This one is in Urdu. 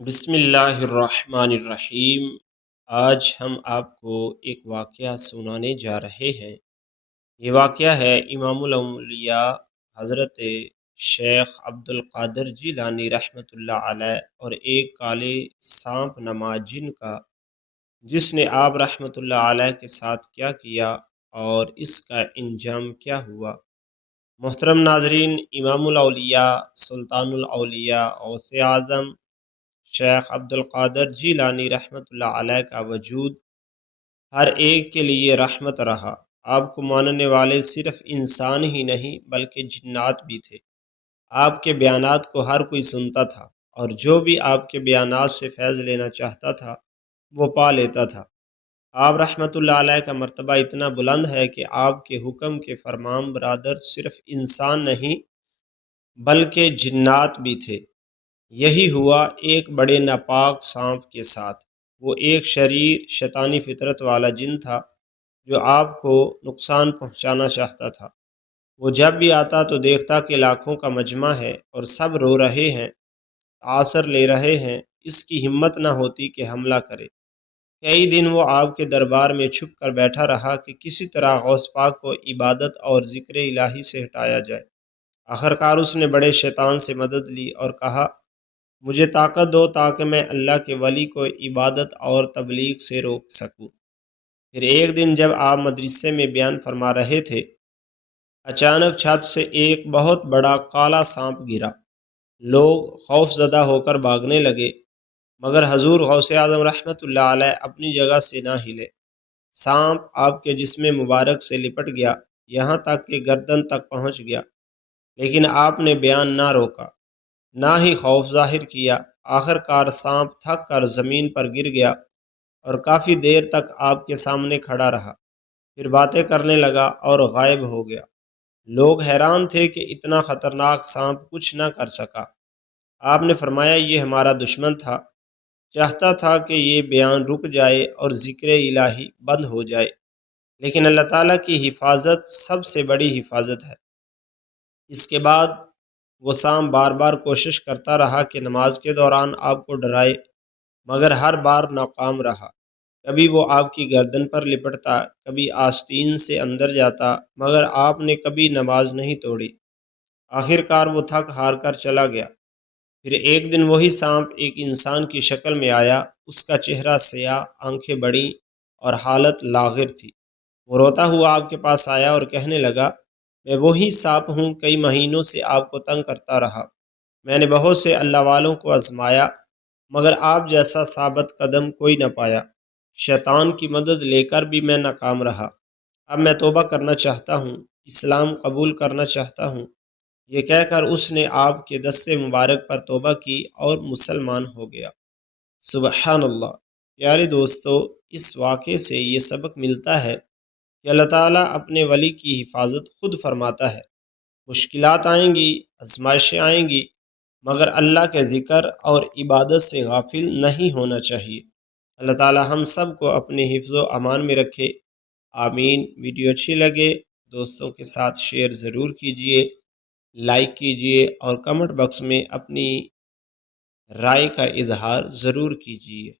بسم اللہ الرحمن الرحیم۔ آج ہم آپ کو ایک واقعہ سنانے جا رہے ہیں۔ یہ واقعہ ہے امام الاولیاء حضرت شیخ عبد القادر جیلانی رحمۃ اللہ علیہ اور ایک کالے سانپ نما جن کا، جس نے آپ رحمۃ اللہ علیہ کے ساتھ کیا کیا اور اس کا انجام کیا ہوا۔ محترم ناظرین، امام الاولیاء سلطان الاولیاء غوث اعظم شیخ عبد القادر جیلانی رحمۃ اللہ علیہ کا وجود ہر ایک کے لیے رحمت رہا۔ آپ کو ماننے والے صرف انسان ہی نہیں بلکہ جنات بھی تھے۔ آپ کے بیانات کو ہر کوئی سنتا تھا اور جو بھی آپ کے بیانات سے فیض لینا چاہتا تھا وہ پا لیتا تھا۔ آپ رحمۃ اللہ علیہ کا مرتبہ اتنا بلند ہے کہ آپ کے حکم کے فرمان برادر صرف انسان نہیں بلکہ جنات بھی تھے۔ یہی ہوا ایک بڑے ناپاک سانپ کے ساتھ۔ وہ ایک شریر شیطانی فطرت والا جن تھا جو آپ کو نقصان پہنچانا چاہتا تھا۔ وہ جب بھی آتا تو دیکھتا کہ لاکھوں کا مجمع ہے اور سب رو رہے ہیں، آثر لے رہے ہیں، اس کی ہمت نہ ہوتی کہ حملہ کرے۔ کئی دن وہ آپ کے دربار میں چھپ کر بیٹھا رہا کہ کسی طرح غوث پاک کو عبادت اور ذکر الہی سے ہٹایا جائے۔ آخرکار اس نے بڑے شیطان سے مدد لی اور کہا، مجھے طاقت دو تاکہ میں اللہ کے ولی کو عبادت اور تبلیغ سے روک سکوں۔ پھر ایک دن جب آپ مدرسے میں بیان فرما رہے تھے، اچانک چھت سے ایک بہت بڑا کالا سانپ گرا۔ لوگ خوف زدہ ہو کر بھاگنے لگے، مگر حضور غوث اعظم رحمۃ اللہ علیہ اپنی جگہ سے نہ ہلے۔ سانپ آپ کے جسم مبارک سے لپٹ گیا، یہاں تک کہ گردن تک پہنچ گیا، لیکن آپ نے بیان نہ روکا، نہ ہی خوف ظاہر کیا۔ آخرکار سانپ تھک کر زمین پر گر گیا اور کافی دیر تک آپ کے سامنے کھڑا رہا، پھر باتیں کرنے لگا اور غائب ہو گیا۔ لوگ حیران تھے کہ اتنا خطرناک سانپ کچھ نہ کر سکا۔ آپ نے فرمایا، یہ ہمارا دشمن تھا، چاہتا تھا کہ یہ بیان رک جائے اور ذکر الہی بند ہو جائے، لیکن اللہ تعالیٰ کی حفاظت سب سے بڑی حفاظت ہے۔ اس کے بعد وہ سانپ بار بار کوشش کرتا رہا کہ نماز کے دوران آپ کو ڈرائے، مگر ہر بار ناکام رہا۔ کبھی وہ آپ کی گردن پر لپٹتا، کبھی آستین سے اندر جاتا، مگر آپ نے کبھی نماز نہیں توڑی۔ آخرکار وہ تھک ہار کر چلا گیا۔ پھر ایک دن وہی سانپ ایک انسان کی شکل میں آیا۔ اس کا چہرہ سیاہ، آنکھیں بڑی اور حالت لاغر تھی۔ وہ روتا ہوا آپ کے پاس آیا اور کہنے لگا، میں وہی سانپ ہوں، کئی مہینوں سے آپ کو تنگ کرتا رہا۔ میں نے بہت سے اللہ والوں کو آزمایا، مگر آپ جیسا ثابت قدم کوئی نہ پایا۔ شیطان کی مدد لے کر بھی میں ناکام رہا۔ اب میں توبہ کرنا چاہتا ہوں، اسلام قبول کرنا چاہتا ہوں۔ یہ کہہ کر اس نے آپ کے دست مبارک پر توبہ کی اور مسلمان ہو گیا۔ سبحان اللہ۔ پیارے دوستو، اس واقعے سے یہ سبق ملتا ہے کہ اللہ تعالیٰ اپنے ولی کی حفاظت خود فرماتا ہے۔ مشکلات آئیں گی، آزمائشیں آئیں گی، مگر اللہ کے ذکر اور عبادت سے غافل نہیں ہونا چاہیے۔ اللہ تعالیٰ ہم سب کو اپنے حفظ و امان میں رکھے۔ آمین۔ ویڈیو اچھی لگے دوستوں کے ساتھ شیئر ضرور کیجئے، لائک کیجئے اور کمنٹ باکس میں اپنی رائے کا اظہار ضرور کیجئے۔